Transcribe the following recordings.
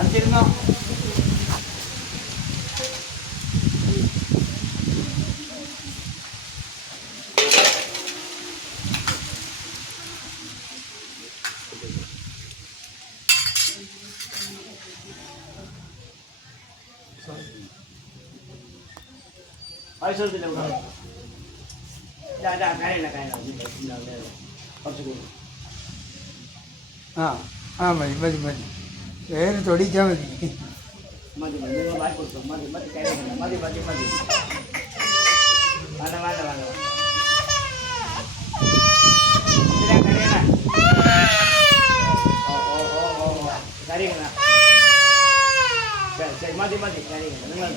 അടിച്ചിരുന്നോ? പൈസ കൊടുത്തില്ല കുറച്ച് കൂടും. ആ ആ മതി മതി മതി വേറെ തൊടിച്ചാൽ മതി. മതി മതി നിങ്ങൾ വായി കൊടുത്തു. മതി മതി കഴിയില്ല. മതി മതി മതി വേണ്ട വേണ്ട വേണ്ട എന്തിനാ കരയണ? ഓ ഓ ഓ ഓ കരയണ. ശരി ശരി മതി മതി കരയണ. നിങ്ങൾ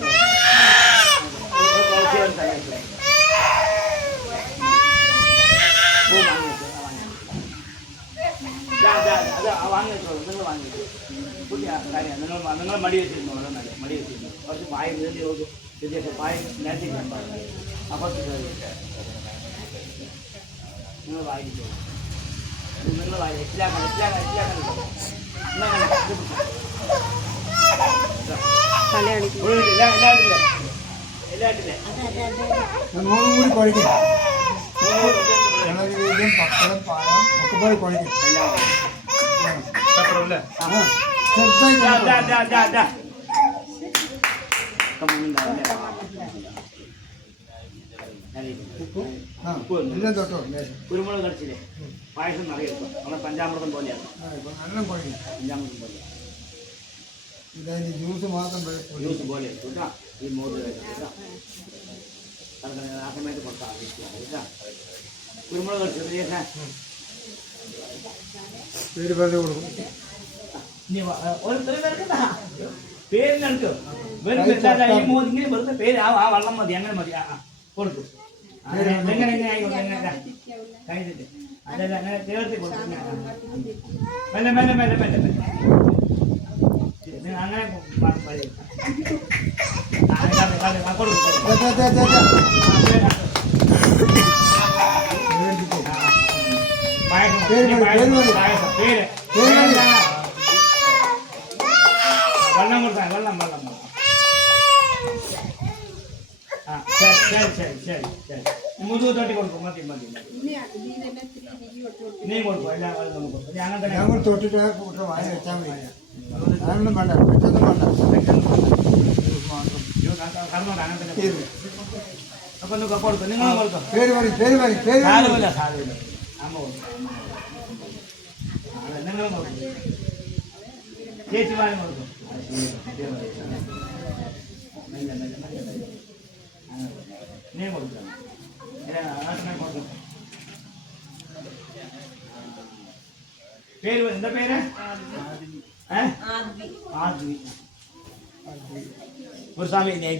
വാങ്ങി വെച്ചോളൂ. നിങ്ങൾ വാങ്ങി വെച്ചോളൂ. പുതിയ കാര്യം നിങ്ങൾ മടി വെച്ചിരുന്നു. വളരെ നല്ല മടി വെച്ചിരുന്നു. കുറച്ച് പായ നീട്ടി നോക്കും. ശരിയൊക്കെ പായ നേരത്തെ അപ്പുറത്ത് കയറി നിങ്ങൾ വായിച്ചോളൂ. നിങ്ങൾ വായി എത്തിലാക്കണം എത്തിലാക്കണം എത്തിലാക്കണം. എല്ലായിട്ടില്ലേ എല്ലായിട്ടില്ലേ മൂന്നും കൂടി കുഴക്കും. പപ്പടം പായം ഒക്കെ പോയി കുഴക്കും. കുരുമുളക് കടിച്ചില്ലേ? പായസം നിറയെടുക്കും. നമ്മളെ പഞ്ചാമൃതം പോലെയാണ്. നല്ല കുഴക്കും. പഞ്ചാമൃതം പോലെയാണ്. ഇതതിൻ്റെ ജ്യൂസ് മാത്രം ജ്യൂസ് പോലെ കേട്ടോ. ഈ മോര് കേട്ടോ ആ സമയത്ത് കൊടുത്താൽ കേട്ടോ. കുരുമുളക് കടിച്ചു പേര് പറഞ്ഞു കൊടുക്കും. പേരിനെടുക്കും. ഇങ്ങനെ വെറുതെ പേര് ആ വള്ളം മതി. അങ്ങനെ മതി. കൊടുക്കും. എങ്ങനെ എങ്ങനെ ആയിക്കോട്ടെ. എങ്ങനെ കഴിഞ്ഞിട്ട് അതല്ല അങ്ങനെ ചേർത്തി കൊടുക്കും. മെല്ലെ മെല്ലെ മെല്ലെ മെല്ലെ മെല്ലെ അങ്ങനെ വെള്ളം കൊടുത്താൽ വെള്ളം വെള്ളം വെള്ളം. ആ ശരി ശരി ശരി ശരി ശരി. മുതുക് തൊട്ടി കൊടുക്കും. മതി മതി മതി. നീ കൊടുക്കും. എല്ലാം നമുക്ക് ഞങ്ങൾ തൊട്ടിട്ട് വായ വെച്ചാൽ മതി. അതൊന്നും വേണ്ട. പെട്ടെന്നും വേണ്ട. അപ്പൊ കൊടുക്കും. നിങ്ങൾ കൊടുക്കും. പേര് പറയും പേര് പറയും പേര് സാരമില്ല സാരമില്ല. അമ്മ കൊടുക്കും. നിങ്ങൾ കൊടുക്കും. ചേച്ചിമാരും കൊടുക്കും. നീ കൊടുക്കണം. കൊടുക്കും. പേര് എന്താ പേര്? ആദ്വി. ഒരു സമയം ഞാൻ